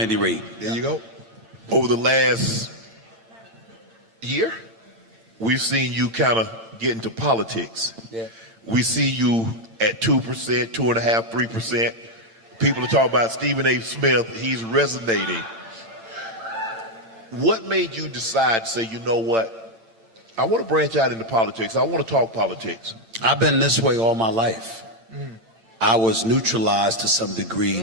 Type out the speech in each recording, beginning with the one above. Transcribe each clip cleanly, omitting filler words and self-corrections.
Any rate. There you go. Over the last year, we've seen you kind of get into politics. Yeah. We see you at 2%, 2.5%, 3%. People are talking about Stephen A. Smith. He's resonating. What made you decide to say, you know what? I want to branch out into politics. I want to talk politics. I've been this way all my life. I was neutralized to some degree.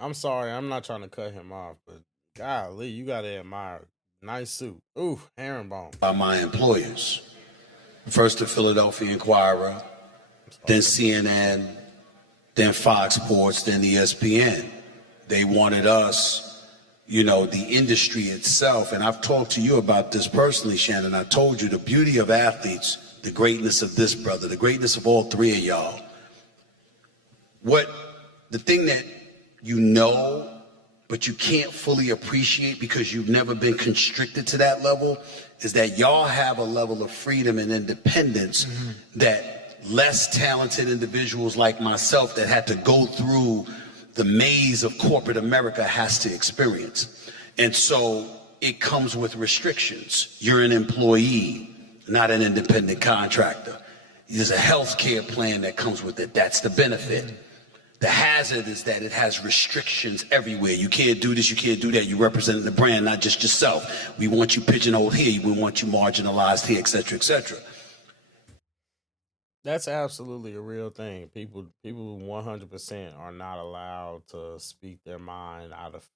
I'm sorry, I'm not trying to cut him off, but golly, you gotta admire. Nice suit. Ooh, herringbone. By my employers. First the Philadelphia Inquirer, then CNN, then Fox Sports, then ESPN. They wanted us, you know, the industry itself, and I've talked to you about this personally, Shannon. I told you the beauty of athletes, the greatness of this brother, the greatness of all three of y'all. The thing that you know, but you can't fully appreciate because you've never been constricted to that level, is that y'all have a level of freedom and independence that less talented individuals like myself that had to go through the maze of corporate America has to experience. And so it comes with restrictions. You're an employee, not an independent contractor. There's a health care plan that comes with it. That's the benefit. The hazard is that it has restrictions everywhere. You can't do this, you can't do that. You represent the brand, not just yourself. We want you pigeonholed here, we want you marginalized here, et cetera, et cetera. That's absolutely a real thing. People 100% are not allowed to speak their mind out of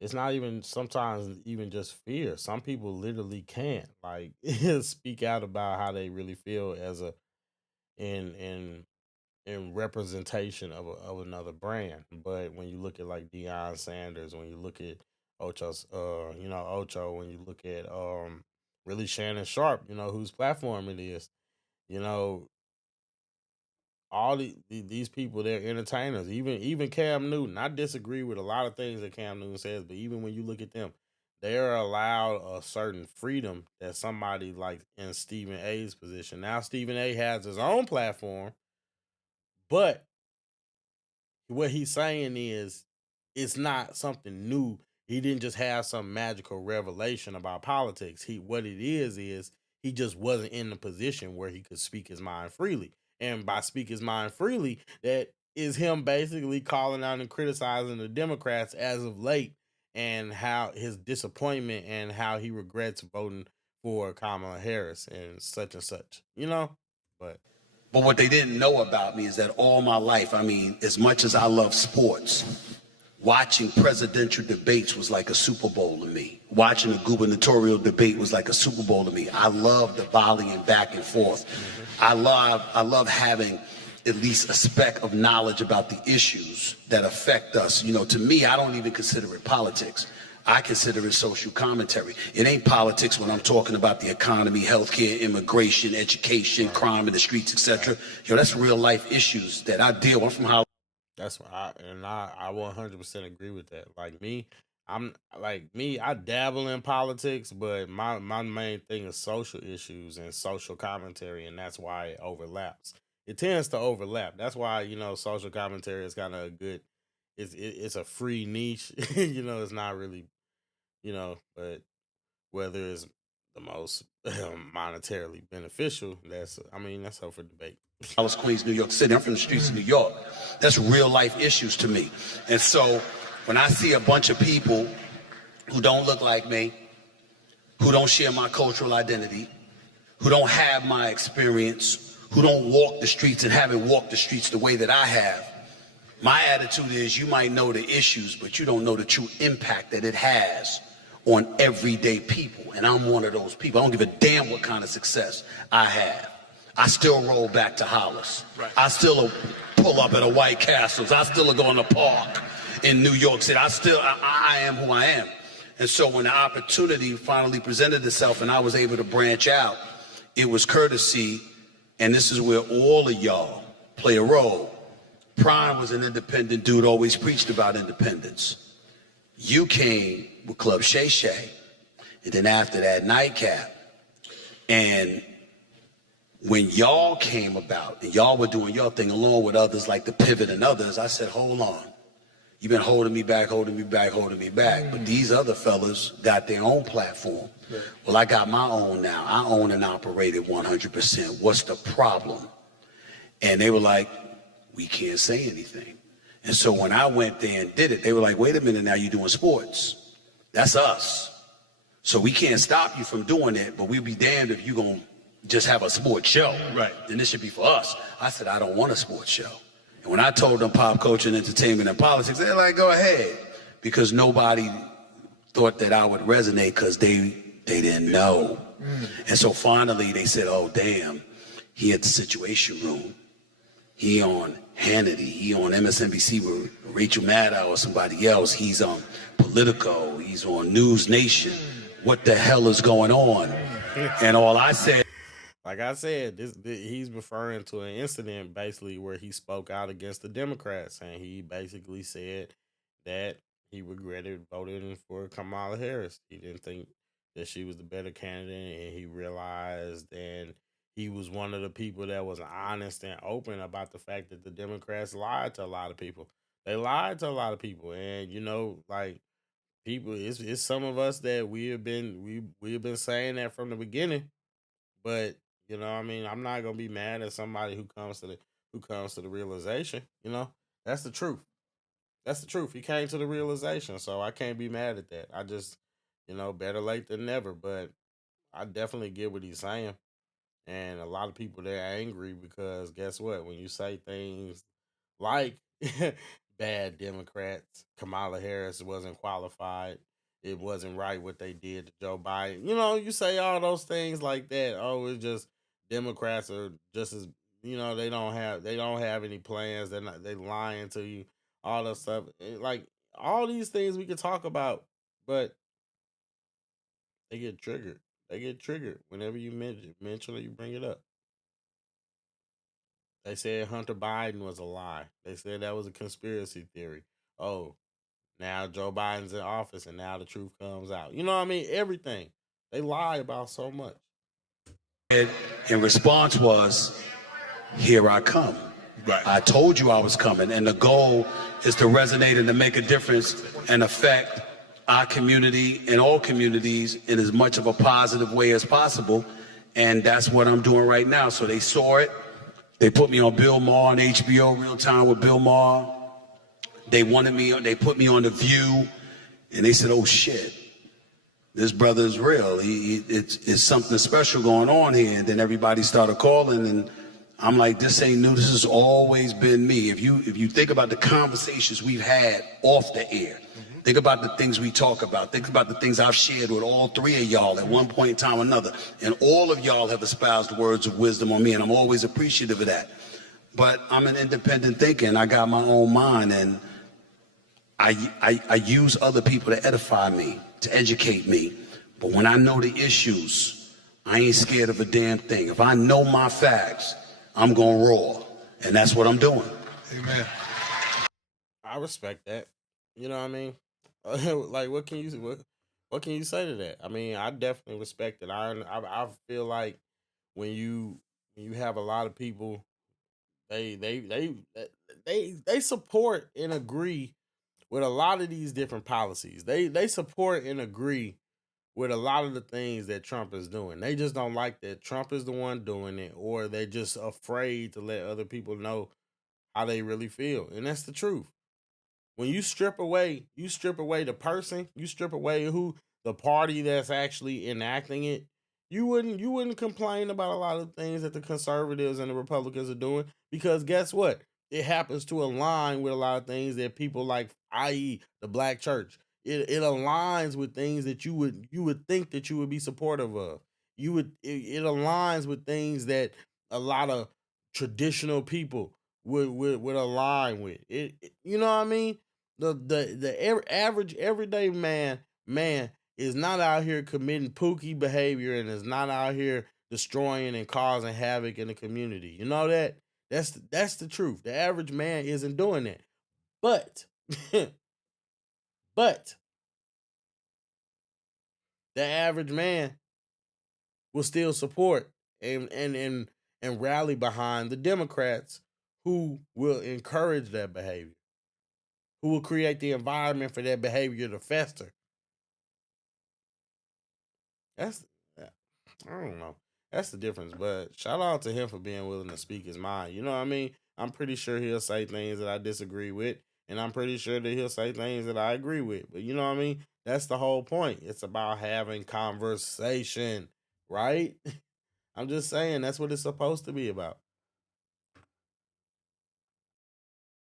it's not even sometimes even just fear. Some people literally can't like speak out about how they really feel as a in representation of another brand. But when you look at like Deion Sanders, when you look at Ocho's Ocho, when you look at really Shannon Sharp, whose platform it is, all these people, they're entertainers. Even Cam Newton. I disagree with a lot of things that Cam Newton says, but even when you look at them, they are allowed a certain freedom that somebody like in Stephen A's position. Now Stephen A has his own platform, but what he's saying is it's not something new. He didn't just have some magical revelation about politics. What it is he just wasn't in the position where he could speak his mind freely. And by speak his mind freely, that is him basically calling out and criticizing the Democrats as of late and how his disappointment and how he regrets voting for Kamala Harris and such, But what they didn't know about me is that all my life, I mean, as much as I love sports, watching presidential debates was like a Super Bowl to me. Watching a gubernatorial debate was like a Super Bowl to me. I love the volleying back and forth. I love having at least a speck of knowledge about the issues that affect us. To me, I don't even consider it politics. I consider it social commentary. It ain't politics when I'm talking about the economy, healthcare, immigration, education, crime in the streets, etc. That's real life issues that I deal with. I'm from Hollywood. That's what I 100% agree with that. I dabble in politics, but my main thing is social issues and social commentary, and that's why it overlaps. It tends to overlap. That's why social commentary is kind of a good. It's a free niche. It's not really. But whether it's the most monetarily beneficial, that's up for debate. Dallas, Queens, New York City. I'm from the streets of New York. That's real life issues to me. And so when I see a bunch of people who don't look like me, who don't share my cultural identity, who don't have my experience, who don't walk the streets and haven't walked the streets the way that I have, my attitude is you might know the issues, but you don't know the true impact that it has on everyday people. And I'm one of those people. I don't give a damn what kind of success I have. I still roll back to Hollis. Right. I still pull up at a White Castles. I still go in the park in New York City. I am who I am. And so when the opportunity finally presented itself and I was able to branch out, it was courtesy, and this is where all of y'all play a role. Prime was an independent dude, always preached about independence. You came with Club Shay Shay, and then after that, Nightcap. And when y'all came about, and y'all were doing your thing along with others like The Pivot and others, I said, hold on. You've been holding me back, holding me back, holding me back. But these other fellas got their own platform. Right. Well, I got my own now. I own and operate it 100%. What's the problem? And they were like, we can't say anything. And so when I went there and did it, they were like, wait a minute, now you're doing sports. That's us. So we can't stop you from doing it, but we'll be damned if you're going to just have a sports show. Right. Then this should be for us. I said, I don't want a sports show. And when I told them pop culture and entertainment and politics, they're like, go ahead. Because nobody thought that I would resonate because they didn't know. And so finally they said, oh, damn, he at the Situation Room. He on Hannity, he on MSNBC with Rachel Maddow or somebody else. He's on Politico, he's on News Nation. What the hell is going on? And all I said, like I said, he's referring to an incident basically where he spoke out against the Democrats, and he basically said that he regretted voting for Kamala Harris. He didn't think that she was the better candidate, and he realized, and he was one of the people that was honest and open about the fact that the Democrats lied to a lot of people. They lied to a lot of people, and like people, it's some of us that we have been saying that from the beginning. But I mean, I'm not gonna be mad at somebody who comes to the realization. That's the truth. That's the truth. He came to the realization, so I can't be mad at that. I just, better late than never. But I definitely get what he's saying. And a lot of people, they're angry because guess what? When you say things like bad Democrats, Kamala Harris wasn't qualified, it wasn't right what they did to Joe Biden. You say all those things like that. Oh, it's just Democrats are just as they don't have any plans. They lying to you. All that stuff. Like all these things we could talk about, but they get triggered. They get triggered whenever you mention it, you bring it up. They said Hunter Biden was a lie. They said that was a conspiracy theory. Oh, now Joe Biden's in office and now the truth comes out. You know what I mean? Everything. They lie about so much. in response was, here I come. Right. I told you I was coming. And the goal is to resonate and to make a difference and affect our community and all communities in as much of a positive way as possible. And that's what I'm doing right now. So they saw it. They put me on Bill Maher on HBO, Real Time with Bill Maher. They put me on The View, and they said, oh shit, this brother is real. It's something special going on here. And then everybody started calling, and I'm like, this ain't new. This has always been me. If you think about the conversations we've had off the air, think about the things we talk about. Think about the things I've shared with all three of y'all at one point in time or another. And all of y'all have espoused words of wisdom on me, and I'm always appreciative of that. But I'm an independent thinker, and I got my own mind, and I use other people to edify me, to educate me. But when I know the issues, I ain't scared of a damn thing. If I know my facts, I'm going to roar. And that's what I'm doing. Amen. I respect that. You know what I mean? Like, what can you say to that? I mean, I definitely respect it. I feel like when you have a lot of people, they support and agree with a lot of these different policies. They support and agree with a lot of the things that Trump is doing. They just don't like that Trump is the one doing it, or they're just afraid to let other people know how they really feel. And that's the truth. When you strip away the person, you strip away who the party that's actually enacting it, you wouldn't complain about a lot of things that the conservatives and the Republicans are doing, because guess what? It happens to align with a lot of things that people like, i.e., the black church. It aligns with things that you would think that you would be supportive of. It aligns with things that a lot of traditional people would align with. You know what I mean? The average everyday man is not out here committing pooky behavior and is not out here destroying and causing havoc in the community. You know that? That's the truth. The average man isn't doing that. But but the average man will still support and rally behind the Democrats who will encourage that behavior. who will create the environment for that behavior to fester. That's I don't know. That's the difference. But shout out to him for being willing to speak his mind. You know what I mean? I'm pretty sure he'll say things that I disagree with, and I'm pretty sure that he'll say things that I agree with. But you know what I mean? That's the whole point. It's about having conversation, right? I'm just saying that's what it's supposed to be about.